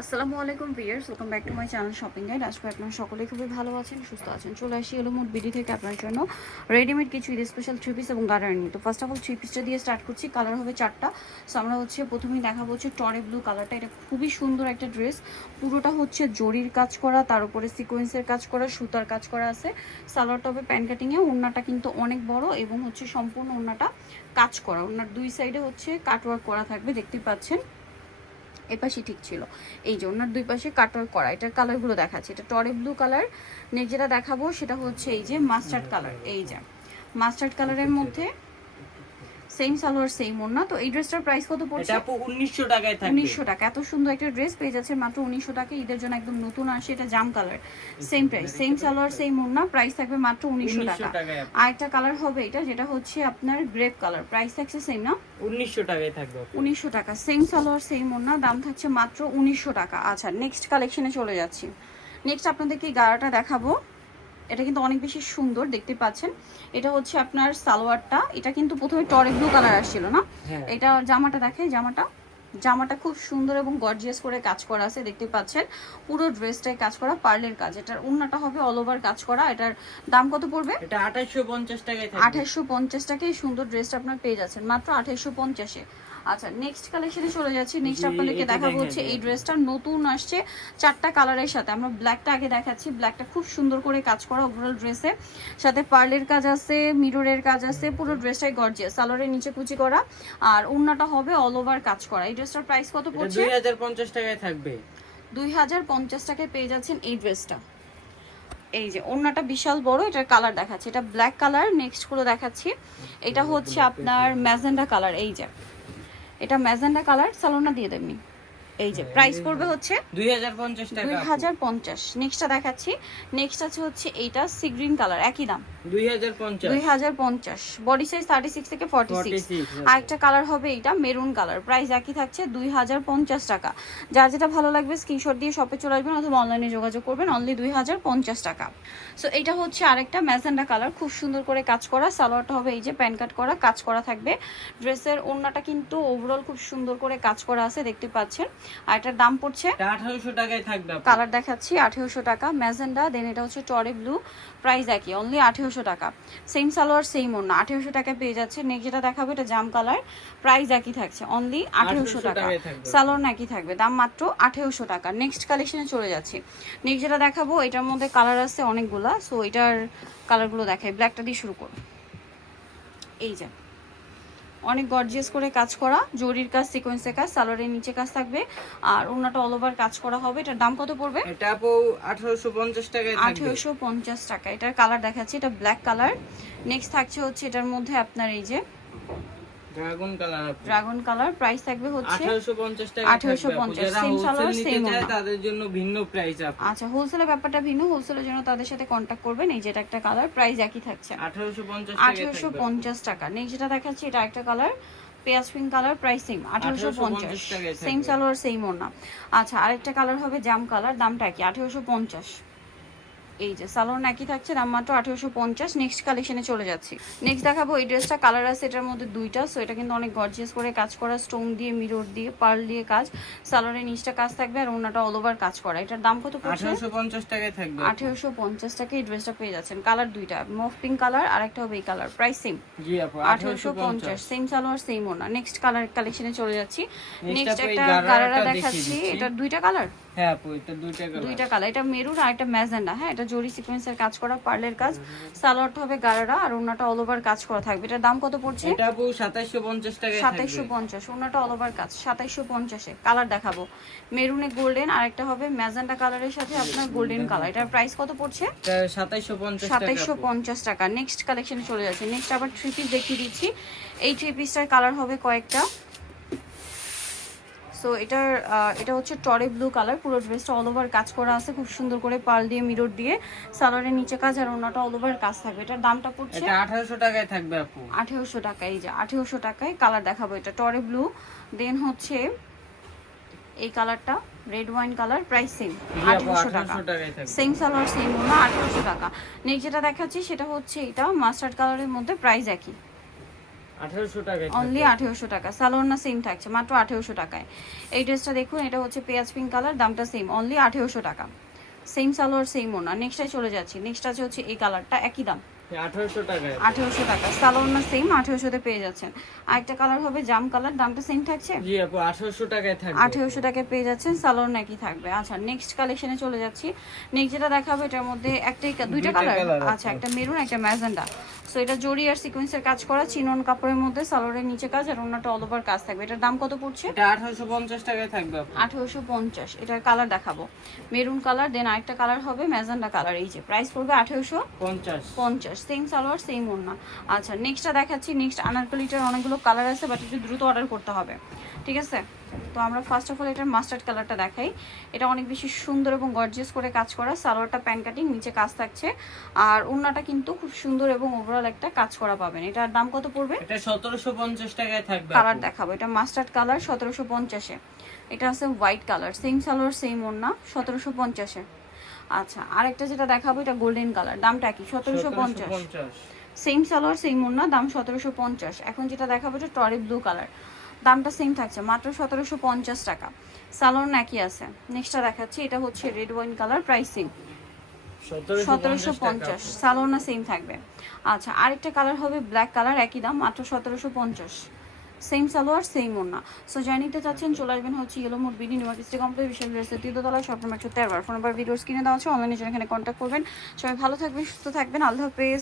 আসসালামু আলাইকুম viewers, welcome back to my channel shopping guide. আজকে আপনারা সকলেই খুবই ভালো আছেন, সুস্থ আছেন। চলে আসি এলোমুড বিডি থেকে আপনার জন্য রেডিমেড কিছু ঈদ স্পেশাল থ্রি পিস এবং গার্ডার নিয়ে। তো ফার্স্ট অফ অল থ্রি পিসটা দিয়ে স্টার্ট করছি। কালার হবে চারটা। সো আমরা প্রথমেই দেখাবো টরে ব্লু কালারটা। এটা খুবই সুন্দর একটা ড্রেস। পুরোটা জরির কাজ করা, তার উপরে সিকোয়েন্সের কাজ করা, সুতার কাজ করা আছে। সালোয়ারটা হবে প্যান কাটিংয়ে। ওড়নাটা কিন্তু অনেক বড় এবং সম্পূর্ণ ওড়নাটা কাজ করা। ওড়নার দুই সাইডে কাটওয়ার্ক করা থাকবে, দেখতেই পাচ্ছেন। এপাশে ঠিক ছিল, এই যে ওনার দুই পাশে কাটওয়ার্ক করা। এটার কালারগুলো দেখাচ্ছে, এটা টরে ব্লু কালার। নেক্সট যেটা দেখাবো সেটা এই যে মাস্টার্ড কালার। এই যে মাস্টার্ড কালারের মধ্যে সেম সালোয়ার সেম ওড়না। তো এই ড্রেসটার প্রাইস কত পড়ছে? এটা আপু 1900 টাকায় থাকবে। 1900 টাকা। এত সুন্দর একটা ড্রেস পেয়ে যাচ্ছে মাত্র 1900 টাকা। ঈদের জন্য একদম নতুন আসে। এটা জাম colour, same price, same salwar same ওড়না, প্রাইস থাকবে মাত্র 1900 টাকা। আর একটা কালার হবে এটা, যেটা আপনার গ্রেপ কালার, প্রাইস থাকছে সেম না, 1900 টাকায় থাকবে। 1900 টাকা, সেম সালোয়ার সেম ওড়না, দাম থাকছে মাত্র 1900 টাকা। আচ্ছা, নেক্সট কালেকশনে চলে যাচ্ছি। নেক্সট আপনাদেরকে এই গাড়াটা দেখাবো। এটা কিন্তু অনেক বেশি সুন্দর, দেখতে পাচ্ছেন। এটা আপনার সালোয়ারটা। এটা কিন্তু প্রথমে টরে ব্লু কালার আসছিল না। এটা জামাটা দেখে, জামাটা খুব সুন্দর এবং গর্জিয়াস করে কাজ করা আছে, দেখতে পাচ্ছেন। পুরো ড্রেসটাই কাজ করা, পার্লের কাজ। এটার ওড়নাটা হবে অল ওভার কাজ করা। এটার দাম কত পড়বে? এটা 2850 টাকায় থাকবে। 2850 টাকায় এই সুন্দর ড্রেসটা আপনার পেয়ে যাচ্ছেন মাত্র 2850-এ। আচ্ছা, নেক্সট কালেকশনে চলে যাচ্ছি। নেক্সট আপনাদেরকে দেখাবো এই ড্রেসটা নতুন আসছে চারটা কালারের সাথে। আমরা ব্ল্যাকটা আগে দেখাচ্ছি। ব্ল্যাকটা খুব সুন্দর করে কাজ করা ওভারঅল ড্রেসে, সাথে পার্লের কাজ আছে, মিররের কাজ আছে, পুরো ড্রেসটাই গর্জিয়াস। সালোয়ারের নিচে কুচি করা আর ওড়নাটা হবে অল ওভার কাজ করা। এই ড্রেসটার প্রাইস কত পড়ছে? 2050 টাকায় থাকবে। 2050 টাকায় পেয়ে যাচ্ছেন এই ড্রেসটা। এই যে ওড়নাটা বিশাল বড়। এটার কালার দেখাচ্ছি, এটা ব্ল্যাক কালার। নেক্সট করে দেখাচ্ছি, এটা আপনার ম্যাজেন্ডা কালার। এই যে এটা ম্যাজেন্ডা কালার, সালোনা দিয়ে দেবনি। এই যে প্রাইস পড়বে 2050 টাকা। 2050। নেক্সটটা দেখাচ্ছি। নেক্সট আছে এইটা সি গ্রিন কালার, একই দাম 2050। বডি সাইজ 36 থেকে 46। আর একটা কালার হবে এইটা মেরুন কালার, প্রাইস একই থাকছে 2050 টাকা। যার যেটা ভালো লাগবে স্ক্রিনশট দিয়ে শপে চলে আসবেন অথবা অনলাইনে যোগাযোগ করবেন, অনলি 2050 টাকা। সো এটা আরেকটা ম্যাজেন্ডা কালার, খুব সুন্দর করে কাজ করা। সালোয়ারটা হবে এই যে প্যান কাট করা, কাজ করা থাকবে। ড্রেসের ওড়নাটা কিন্তু ওভারঅল খুব সুন্দর করে কাজ করা আছে, দেখতে পাচ্ছেন। আর এটার দাম পড়ছে 1800 টাকায় থাকবে। কালার দেখাচ্ছি 1800 টাকা ম্যাজেন্ডা। দেন এটা টরে ব্লু, প্রাইস একই, অনলি 1800 টাকা। সেম সালোয়ার সেম ওড়না, 1800 টাকায় পেয়ে যাচ্ছে। নেক্সট যেটা দেখাবো এটা জাম কালার, প্রাইস একই থাকছে, অনলি 1800 টাকা। সালোয়ার একই থাকবে, দাম মাত্র 1800 টাকা। নেক্সট কালেকশনে চলে যাচ্ছি। নেক্সট যেটা দেখাবো এটার মধ্যে কালার আছে অনেকগুলা। সো এটার কালারগুলো দেখাই। ব্ল্যাকটা দিয়ে শুরু করো। এই যে অনেক গর্জিয়াস করে কাজ করা, জরির কাজ, সিকোয়েন্সের কাজ, সালোয়ারের নিচে কাজ থাকবে আর ওড়নাটা অল ওভার কাজ করা হবে। এটার দাম কত পড়বে? এটা আপু 1850 টাকায় থাকবে। 1850 টাকা। এটার কালার দেখাচ্ছি, এটা ব্ল্যাক কালার। নেক্সট থাকছে এটার মধ্যে আপনার এই যে ড্রাগন কালার, প্রাইস থাকবে 1850 টাকা। 1850, সেম সালোয়ার সেম ওড়না। তাদের জন্য ভিন্ন প্রাইস আছে। আচ্ছা, হোলসেলের ব্যাপারটা ভিন্ন, হোলসেলের জন্য তাদের সাথে কন্টাক্ট করবেন। এই যেটা একটা কালার, প্রাইস একই থাকছে 1850 টাকা। নেক্সট যেটা দেখাচ্ছি এটা একটা কালার, পেঁয়াজ pink colour, price same 1850, same salwar same ওড়না। আচ্ছা, আরেকটা কালার হবে জাম কালার, দামটা কি 1850। এই যে সালোয়ার একই থাকছে, দাম মাত্র 1850। নেক্সট কালেকশনে চলে যাচ্ছি। নেক্সট দেখাবো এই ড্রেসটা, কালার আছে এটার মধ্যে দুইটা। সো এটা কিন্তু অনেক গর্জিয়াস করে কাজ করা, স্টোন দিয়ে, মিরর দিয়ে, পার্ল দিয়ে কাজ। সালোয়ারের নিচটা কাজ থাকবে আর ওড়নাটা অল ওভার কাজ করা। এটার দাম কত পড়ছে? 1850 টাকায় থাকবে। 1850 টাকায় এই ড্রেসটা পেয়ে যাচ্ছেন। কালার দুইটা, মফ পিঙ্ক কালার আর একটা হবে এই কালার, প্রাইস সেম। জি আপু, 1850, সেম সালোয়ার সেম ওড়না। নেক্সট কালার কালেকশনে চলে যাচ্ছি। নেক্সট একটা গারারা দেখাচ্ছি, এটা দুইটা কালার। হ্যাঁ আপু, এটা দুইটা কালার। এটা মেরুন আর এটা ম্যাজেন্ডা। হ্যাঁ, এটা জরি সিকোয়েন্সের কাজ করা, পার্লের কাজ। সালোয়ারটা হবে গারারা আর ওড়নাটা অল ওভার কাজ করা থাকবে। এটার দাম কত পড়ছে? এটা আপু 2750 টাকায় থাকবে। 2750, ওড়নাটা অল ওভার কাজ, 2750 এ। কালার দেখাবো মেরুনে গোল্ডেন আর একটা হবে ম্যাজেন্ডা কালারের সাথে আপনার গোল্ডেন কালার। এটার প্রাইস কত পড়ছে? এটা 2750 টাকা। নেক্সট কালেকশনে চলে যাচ্ছে। নেক্সট আবার থ্রি পিস দেখিয়ে দিচ্ছি। এই থ্রি পিসটার কালার হবে কয়েকটা। সো এটা টরে ব্লু কালার। পুরো ড্রেসটা অল ওভার কাজ করা আছে খুব সুন্দর করে, পার্ল দিয়ে, মিরর দিয়ে। সালোয়ারের নিচে কাজ আর ওড়নাটা অল ওভার কাজ থাকবে। এটার দামটা পড়ছে এটা 1800 টাকায় থাকবে আপু। 1800 টাকা। এই যে 1800 টাকায় কালার দেখাবো, এটা টরে ব্লু। দেন এই কালারটা red wine colour, price same 1800 টাকা। সেম সালোয়ার সেম ওড়না, 1800 টাকা। নেক্সট যেটা দেখাচ্ছি সেটা এটা মাস্টার্ড কালারের মধ্যে, প্রাইস একই 1800 টাকায় অনলি থাকবে। 1800 টাকা। সালোয়ার না সেম থাকছে মাত্র 1800 টাকায়। এই ড্রেসটা দেখুন, এটা হচ্ছে পেঁয়াজ পিঙ্ক কালার, দামটা সেম অনলি 1800 টাকা। সেম সালোয়ার সেম ওনা। নেক্সটে চলে যাচ্ছি, নেক্সট আছে হচ্ছে এই কালারটা, একই দাম 1800 টাকায়। 1800 টাকা। সালোয়ার না সেম 1800 তে পেয়ে যাচ্ছেন। আরেকটা কালার হবে জাম কালার, দামটা সেম থাকছে জি আপু 1800 টাকায় থাকবে। 1800 টাকায় পেয়ে যাচ্ছেন। সালোয়ার নাকি থাকবে। আচ্ছা নেক্সট কালেকশনে চলে যাচ্ছি। নেক্সট যেটা দেখাবো এটার মধ্যে দুইটা দুইটা কালার colour আছে। আচ্ছা, একটা মেরুন একটা ম্যাজেন্ডা। সো এটা জরি আর সিকোয়েন্সের কাজ করা, চিনন কাপড়ের মধ্যে, সালোয়ারের নিচে কাজ আর ওনাটা অল ওভার কাজ থাকবে। এটার দাম কত পড়ছে? এটা 1850 টাকায় থাকবে আপু। 1850। এটার কালার দেখাবো, মেরুন কালার, দেন আরেকটা কালার হবে ম্যাজেন্ডা কালার। এই যে প্রাইস পড়বে 1850। সেম সালোয়ার সেম ওড়না। আচ্ছা নেক্সটটা দেখাচ্ছি। নেক্সট আনারকলিটার অনেকগুলো কালার আছে, বাট একটু দ্রুত অর্ডার করতে হবে, ঠিক আছে? তো আমরা ফার্স্ট অফ অল এটার মাস্টার্ড কালারটা দেখাই। এটা অনেক বেশি সুন্দর এবং গর্জিয়াস করে কাজ করা। সালোয়ারটা প্যান কাটিং, নিচে কাজ থাকছে, আর ওড়নাটা কিন্তু খুব সুন্দর এবং ওভারঅল একটা কাজ করা পাবেন। এটার দাম কত পড়বে? এটা 1750 টাকায় থাকবে কালার আপু। দেখাবো, এটা মাস্টার্ড কালার 1750-এ। এটা আছে white colour, same salwar same ওড়না, 1750-এ। আচ্ছা আরেকটা যেটা দেখাবো এটা গোল্ডেন কালার, দামটা কি? 1750। 1750। সেম সালোয়ার সেম ওড়না, দাম 1750। এখন যেটা দেখাবো এটা টরি ব্লু কালার, দামটা সেম থাকছে মাত্র 1750 টাকা। সালোয়ার নাকি আছে। নেক্সটটা দেখাচ্ছি, এটা হচ্ছে red wine colour, pricing 1750। Salwar না সেম থাকবে। আচ্ছা আরেকটা কালার হবে ব্ল্যাক কালার, একই দাম মাত্র 1750। সেম সালোয়ার সেম ওড়না। সো যাই নিতে চাচ্ছেন চলে আসবেন হচ্ছে yellow mode BD new market complete বিশাল ড্রেসের তৃতীয়তলা, shop number 13। Phone number videos কিনে দেওয়া আছে, অনলাইনে জন্য এখানে কন্ট্যাক্ট করবেন। সবাই ভালো থাকবেন, সুস্থ থাকবেন, আল্লাহ হাফেজ।